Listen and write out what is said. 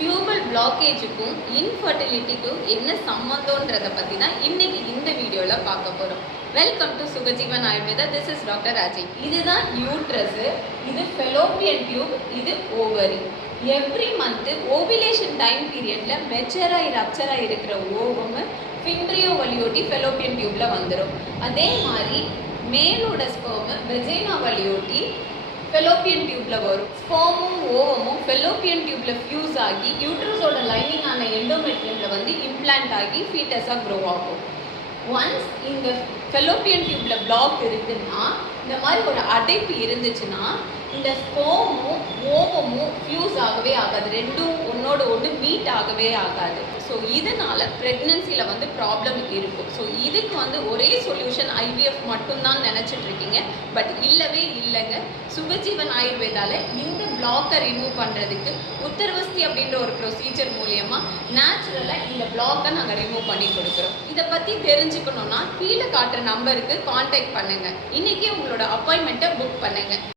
Tubal பிளாக்கேஜுக்கும் இன்ஃபர்டிலிட்டிக்கும் என்ன சம்மந்தம்ன்றதை பற்றி தான் இன்னைக்கு இந்த வீடியோவில் பார்க்க போகிறோம். Welcome to Sukhajeevan Ayurveda. This is doctor Raji. இதுதான் யூட்ரஸ், இது ஃபெலோப்பியன் டியூப், இது ovary. Every month ovulation time பீரியடில் மெச்சராகி ரப்சராக இருக்கிற ஓவம் ஃபிம்ப்ரியோ வழியோட்டி ஃபெலோப்பியன் டியூப்பில் வந்துடும். அதே மாதிரி மேலோட ஸ்பெர்ம் வெஜைனா வழியோட்டி ஃபெலோப்பியன் டியூப்பில் வரும். ஸ்பெர்மும் ஓவமும் ஃபெலோப்பியன் டியூப்பில் ஃபியூஸ் ஆகி யூட்ரஸோட லைனிங் ஆன எண்டோமெட்ரியமில் வந்து இம்ப்ளான்ட் ஆகி ஃபீட்டஸாக க்ரோ ஆகும். ஒன்ஸ் இந்த ஃபெலோப்பியன் டியூப்பில் பிளாக் இருக்குன்னா, இந்த மாதிரி ஒரு அடைப்பு இருந்துச்சுன்னா இந்த ஸ்பெர்மும் ஓவமும் ஃபியூஸ் ஆகவே ஆகாது, ரெண்டும் ஒன்னோட ஒன்று மீட் ஆகவே ஆகாது. ஸோ இதனால் ப்ரெக்னென்சியில் வந்து ப்ராப்ளம் இருக்கும். ஸோ இதுக்கு வந்து ஒரே சொல்யூஷன் ஐவிஎஃப் மட்டும்தான் நினச்சிட்டு இருக்கீங்க, பட் இல்லவே இல்லைங்க. சுகஜீவன் ஆயுர்வேதாவில் இந்த பிளாக்கை ரிமூவ் பண்ணுறதுக்கு உத்தரவஸ்தி அப்படின்ற ஒரு ப்ரொசீஜர் மூலயமா நேச்சுரலாக இந்த பிளாக்கை நாங்கள் ரிமூவ் பண்ணி கொடுக்குறோம். இதை பற்றி தெரிஞ்சுக்கணுன்னா கீழே காட்டுற நம்பருக்கு கான்டாக்ட் பண்ணுங்கள். இன்றைக்கி உங்களோட அப்பாயின்மெண்ட்டை புக் பண்ணுங்கள்.